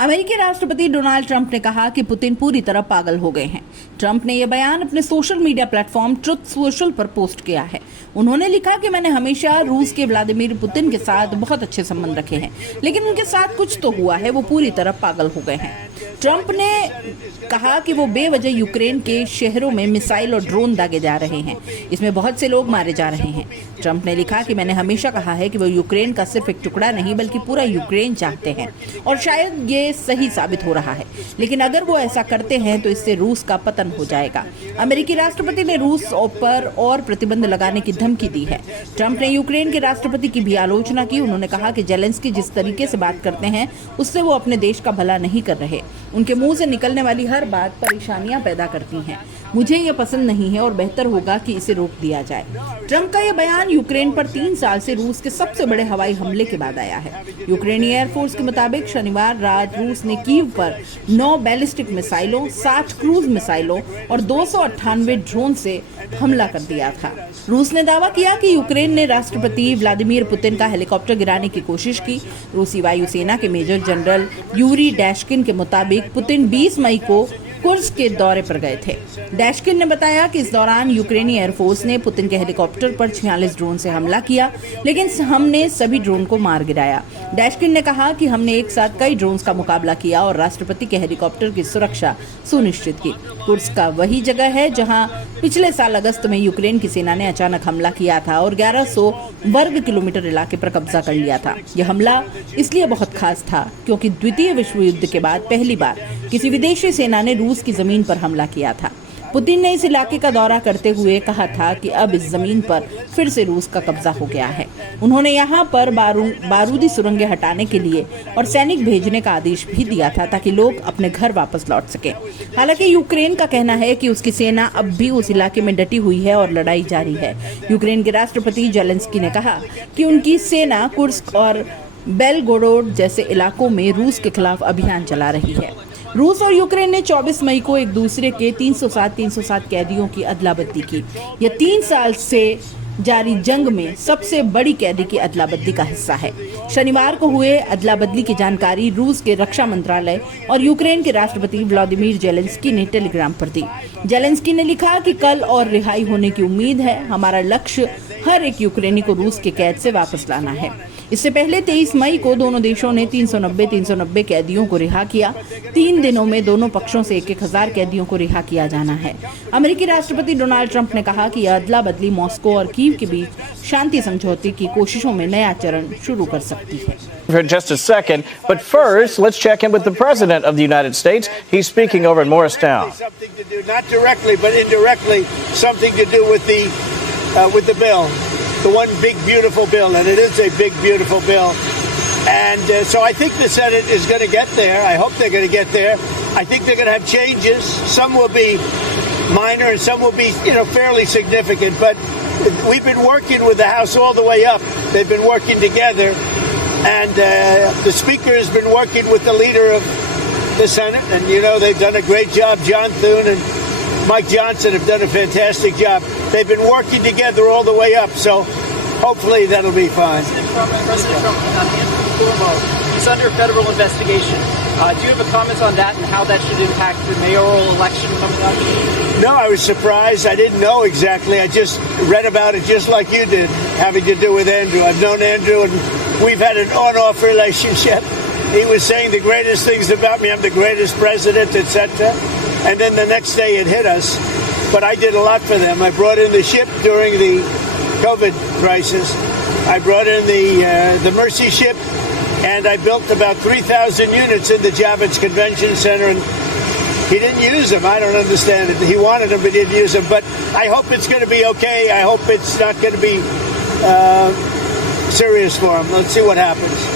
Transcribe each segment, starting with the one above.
अमेरिकी राष्ट्रपति Donald Trump ने कहा कि पुतिन पूरी तरह पागल हो गए हैं। ट्रंप ने यह बयान अपने social media platform truth social पर पोस्ट किया है। उन्होंने लिखा कि मैंने हमेशा रूस के व्लादिमीर पुतिन के साथ बहुत अच्छे संबंध रखे हैं, लेकिन उनके साथ कुछ तो हुआ है, वो पूरी तरह पागल हो गए हैं। ट्रंप ने कहा कि वो बेवजह यूक्रेन के शहरों में मिसाइल और ड्रोन दागे जा रहे हैं, इसमें बहुत से लोग मारे जा रहे हैं। ट्रंप ने लिखा कि मैंने हमेशा कहा है कि वो यूक्रेन का सिर्फ एक टुकड़ा नहीं बल्कि पूरा यूक्रेन चाहते हैं और शायद ये सही साबित हो रहा है, लेकिन अगर वो ऐसा करते हैं तो इससे रूस का पतन हो जाएगा। अमेरिकी राष्ट्रपति ने रूस पर और प्रतिबंध लगाने की धमकी दी है। ट्रंप ने यूक्रेन के राष्ट्रपति की भी आलोचना की। उन्होंने कहा कि जेलेंस्की जिस तरीके से बात करते हैं उससे वो अपने देश का भला नहीं कर रहे। उनके मुंह से निकलने वाली हर बात परेशानियां पैदा करती हैं। मुझे ये पसंद नहीं है और बेहतर होगा कि इसे रोक दिया जाए। ट्रंप का यह बयान यूक्रेन पर 3 साल से रूस के सबसे बड़े हवाई हमले के बाद आया है। यूक्रेनी एयरफोर्स के मुताबिक शनिवार रात रूस ने कीव पर 9 बैलिस्टिक मिसाइलों, 60 क्रूज मिसाइलों और 298 ड्रोन से हमला कर दिया था। रूस ने दावा किया कि यूक्रेन ने राष्ट्रपति व्लादिमीर पुतिन का हेलीकॉप्टर गिराने की कोशिश की। रूसी वायुसेना के मेजर जनरल यूरी डैशकिन के मुताबिक पुतिन 20 मई को कुर्स्क के दौरे पर गए थे। डैशकिन ने बताया कि इस दौरान यूक्रेनी एयरफोर्स ने पुतिन के हेलीकॉप्टर पर 46 ड्रोन से हमला किया, लेकिन हमने सभी ड्रोन को मार गिराया। डैशकिन ने कहा कि हमने एक साथ कई ड्रोन्स का मुकाबला किया और राष्ट्रपति के हेलीकॉप्टर की सुरक्षा सुनिश्चित की। कुर्स्क का वही जगह है जहां पिछले साल अगस्त में यूक्रेन की सेना ने अचानक हमला किया था और 1100 वर्ग किलोमीटर इलाके पर कब्जा कर लिया था। यह हमला इसलिए बहुत खास था क्योंकि द्वितीय विश्व युद्ध के बाद पहली बार किसी विदेशी सेना ने रूस की जमीन पर हमला किया था। पुतिन ने इस इलाके का दौरा करते हुए कहा था कि अब इस जमीन पर फिर से रूस का कब्जा हो गया है। उन्होंने यहाँ पर बारूदी सुरंगें हटाने के लिए और सैनिक भेजने का आदेश भी दिया था ताकि लोग अपने घर वापस लौट सकें। हालांकि यूक्रेन का कहना है कि उसकी सेना अब भी उस इलाके में डटी हुई है और लड़ाई जारी है। यूक्रेन के राष्ट्रपति जेलेंस्की ने कहा कि उनकी सेना कुर्स्क और बेलगोरोड जैसे इलाकों में रूस के खिलाफ अभियान चला रही है। रूस और यूक्रेन ने 24 मई को एक दूसरे के 307 कैदियों की अदला बदली की। यह 3 साल से जारी जंग में सबसे बड़ी कैदी की अदला बदली का हिस्सा है। शनिवार को हुए अदला बदली की जानकारी रूस के रक्षा मंत्रालय और यूक्रेन के राष्ट्रपति व्लादिमीर जेलेंस्की ने टेलीग्राम पर दी। जेलेंस्की ने लिखा कि कल और रिहाई होने की उम्मीद है। हमारा लक्ष्य हर एक यूक्रेनी को रूस के कैद से वापस लाना है। इससे पहले 23 मई को दोनों देशों ने 390 कैदियों को रिहा किया। 3 दिनों में दोनों पक्षों से 1,000 कैदियों को रिहा किया जाना है। अमेरिकी राष्ट्रपति डोनाल्ड ट्रंप ने कहा कि यह अदला बदली मॉस्को और कीव के बीच शांति समझौते की कोशिशों में नया चरण शुरू कर सकती है। For just a second, but first, let's check in with the President of the United States. He's speaking over in Morristown. Something to do, not directly, but indirectly, something to do with the bill, the one big beautiful bill, and it is a big beautiful bill. And so I think the Senate is going to get there. I hope they're going to get there. I think they're going to have changes. Some will be minor, and some will be, fairly significant. But we've been working with the House all the way up. They've been working together. And the Speaker has been working with the leader of the Senate, and they've done a great job. John Thune and Mike Johnson have done a fantastic job. They've been working together all the way up, so hopefully that'll be fine. President Trump, Andrew Cuomo, he's under federal investigation. Do you have a comment on that and how that should impact the mayoral election coming up? No, I was surprised. I didn't know exactly. I just read about it just like you did, having to do with Andrew. I've known Andrew, and we've had an on-off relationship. He was saying the greatest things about me. I'm the greatest president, etc. And then the next day it hit us. But I did a lot for them. I brought in the ship during the COVID crisis. I brought in the Mercy ship, and I built about 3,000 units in the Javits Convention Center. And he didn't use them. I don't understand it. He wanted them, but he didn't use them. But I hope it's going to be okay. I hope it's not going to be serious for him. Let's see what happens.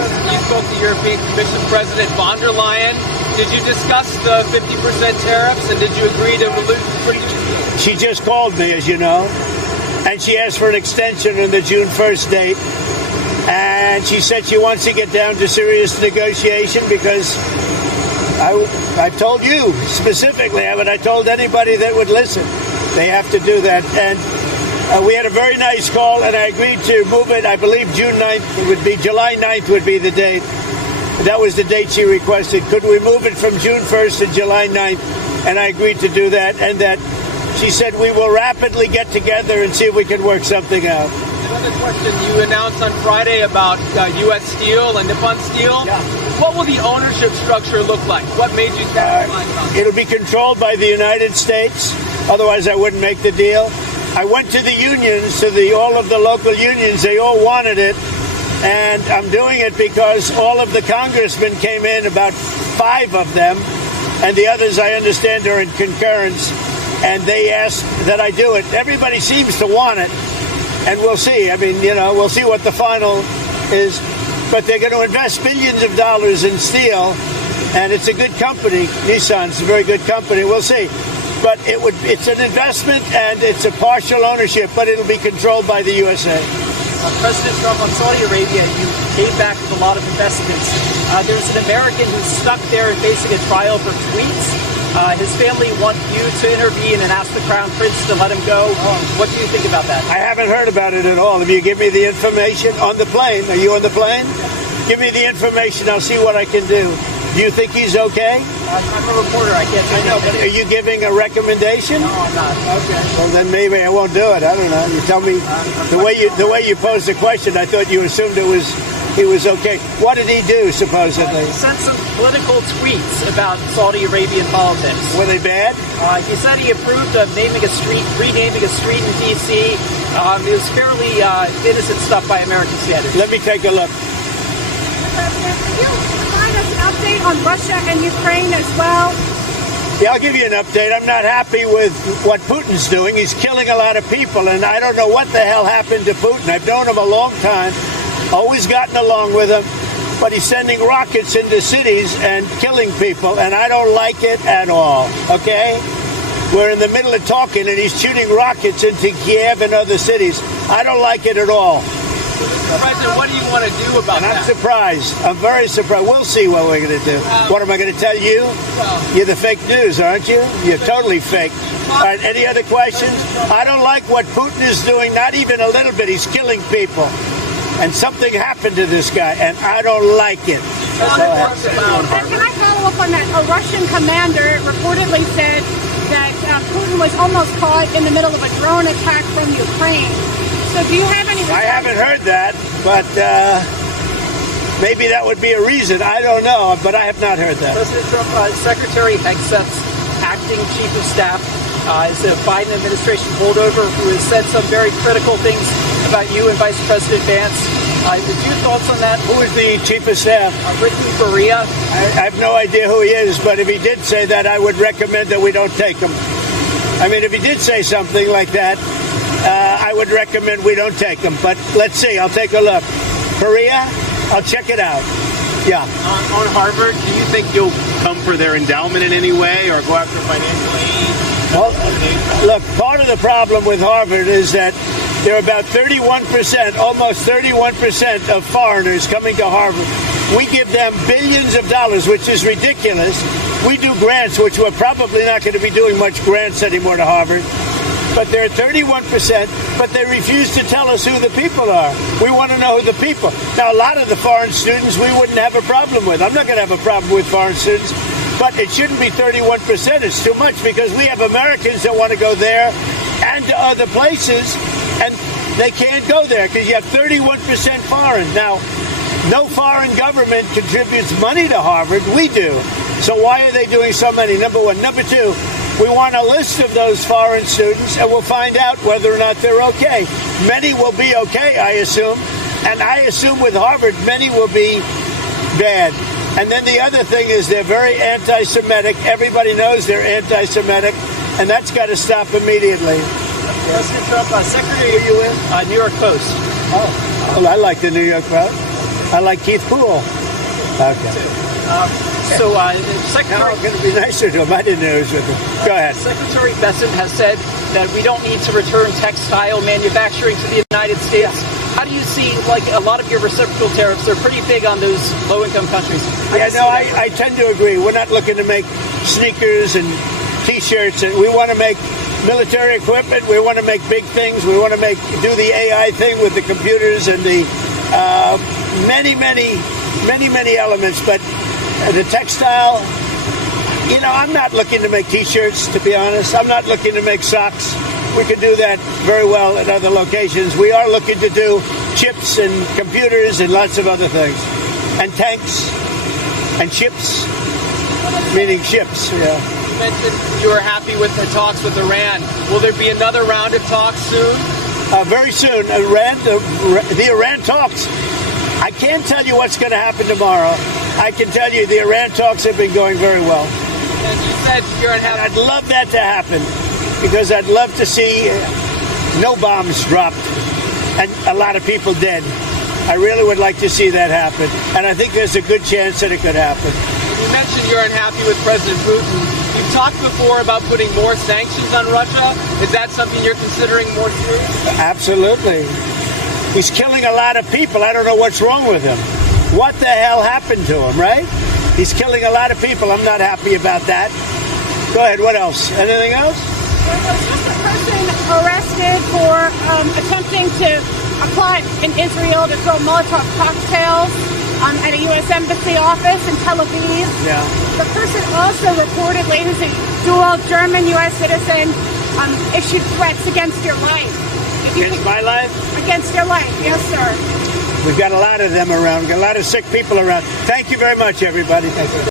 You spoke to European Commission President von der Leyen. Did you discuss the 50% tariffs, and did you agree to release? She just called me, as you know, and she asked for an extension on the June 1st date. And she said she wants to get down to serious negotiation because I've told you specifically, but I told anybody that would listen. They have to do that. And we had a very nice call, and I agreed to move it. I believe June 9th would be, July 9th would be the date. That was the date she requested. Could we move it from June 1st to July 9th? And I agreed to do that. And that she said we will rapidly get together and see if we can work something out. Another question. You announced on Friday about U.S. Steel and Nippon Steel. Yeah. What will the ownership structure look like? What made you satisfied about it? It'll be controlled by the United States. Otherwise, I wouldn't make the deal. I went to the unions, all of the local unions. They all wanted it. And I'm doing it because all of the congressmen came in, about 5 of them, and the others, I understand, are in concurrence. And they asked that I do it. Everybody seems to want it. And we'll see. I mean, we'll see what the final is. But they're going to invest billions of dollars in steel. And it's a good company. Nissan's a very good company. We'll see. But it's an investment and it's a partial ownership, but it'll be controlled by the USA. President Trump, on Saudi Arabia, you came back with a lot of investments. There's an American who's stuck there facing a trial for tweets. His family want you to intervene and ask the Crown Prince to let him go. What do you think about that? I haven't heard about it at all. If you give me the information on the plane, are you on the plane? Give me the information. I'll see what I can do. Do you think he's okay? I'm a reporter. I can't. I know, but are you giving a recommendation? No, I'm not. Okay. Well, then maybe I won't do it. I don't know. You tell me the way you posed the question. I thought you assumed he was okay. What did he do supposedly? He sent some political tweets about Saudi Arabian politics. Were they bad? He said he approved of renaming a street in D.C. It was fairly innocent stuff by American standards. Let me take a look. President, can you provide us an update on Russia and Ukraine as well? Yeah, I'll give you an update. I'm not happy with what Putin's doing. He's killing a lot of people, and I don't know what the hell happened to Putin. I've known him a long time, always gotten along with him, but he's sending rockets into cities and killing people, and I don't like it at all, okay? We're in the middle of talking, and he's shooting rockets into Kiev and other cities. I don't like it at all. President, what do you want to do about And that? I'm surprised. I'm very surprised. We'll see what we're going to do. What am I going to tell you? You're the fake news, aren't you? You're totally fake. All right, any other questions? I don't like what Putin is doing, not even a little bit. He's killing people. And something happened to this guy, and I don't like it. And can I follow up on that? A Russian commander reportedly said that Putin was almost caught in the middle of a drone attack from Ukraine. So do you have any... I haven't heard that, but maybe that would be a reason. I don't know, but I have not heard that. President Trump, Secretary Hegseth's acting chief of staff is a Biden administration holdover who has said some very critical things about you and Vice President Vance. Did your thoughts on that? Who is the chief of staff? Britain Korea. I have no idea who he is, but if he did say that, I would recommend that we don't take him. I mean, if he did say something like that, I would recommend we don't take him. But let's see. I'll take a look. Korea, I'll check it out. Yeah. On Harvard, do you think you'll come for their endowment in any way or go after financial aid? Well, look, part of the problem with Harvard is that there are about 31%, almost 31% of foreigners coming to Harvard. We give them billions of dollars, which is ridiculous. We do grants, which we're probably not going to be doing much grants anymore to Harvard. But they're 31%, but they refuse to tell us who the people are. We want to know who the people. Now, a lot of the foreign students we wouldn't have a problem with. I'm not going to have a problem with foreign students, but it shouldn't be 31%. It's too much because we have Americans that want to go there and to other places, and they can't go there because you have 31% foreign. Now, no foreign government contributes money to Harvard. We do. So why are they doing so many? Number one. Number two, we want a list of those foreign students, and we'll find out whether or not they're okay. Many will be okay, I assume. And I assume with Harvard, many will be bad. And then the other thing is they're very anti-Semitic. Everybody knows they're anti-Semitic, and that's got to stop immediately. President Trump, Secretary, are you in? New York Post. Oh, well, I like the New York Post. I like Keith Poole. Okay. Secretary... Now I'm going to be nicer to him. I didn't know he was with him. Go ahead. Secretary Bessent has said that we don't need to return textile manufacturing to the United States. How do you see, like, a lot of your reciprocal tariffs are pretty big on those low-income countries? I tend to agree. We're not looking to make sneakers and T-shirts. And we want to make military equipment. We want to make big things. We want to do the AI thing with the computers and the many many elements, but the textile, you know, I'm not looking to make T-shirts, to be honest. I'm not looking to make socks. We can do that very well at other locations. We are looking to do chips and computers and lots of other things. And tanks and ships, meaning ships, yeah. You mentioned you were happy with the talks with Iran. Will there be another round of talks soon? Very soon. The Iran talks. I can't tell you what's going to happen tomorrow. I can tell you the Iran talks have been going very well. And you said you're unhappy. I'd love that to happen because I'd love to see no bombs dropped and a lot of people dead. I really would like to see that happen. And I think there's a good chance that it could happen. You mentioned you're unhappy with President Putin. You've talked before about putting more sanctions on Russia. Is that something you're considering more seriously? Absolutely. He's killing a lot of people. I don't know what's wrong with him. What the hell happened to him, right? He's killing a lot of people. I'm not happy about that. Go ahead. What else? Anything else? There was just a person arrested for attempting to plot in Israel to throw Molotov cocktails at a U.S. Embassy office in Tel Aviv. Yeah. The person also reportedly, who's a dual German-U.S. citizen, issued threats against your life. Against my life? Against your life, yes, sir. We've got a lot of them around. We've got a lot of sick people around. Thank you very much, everybody. Thank you.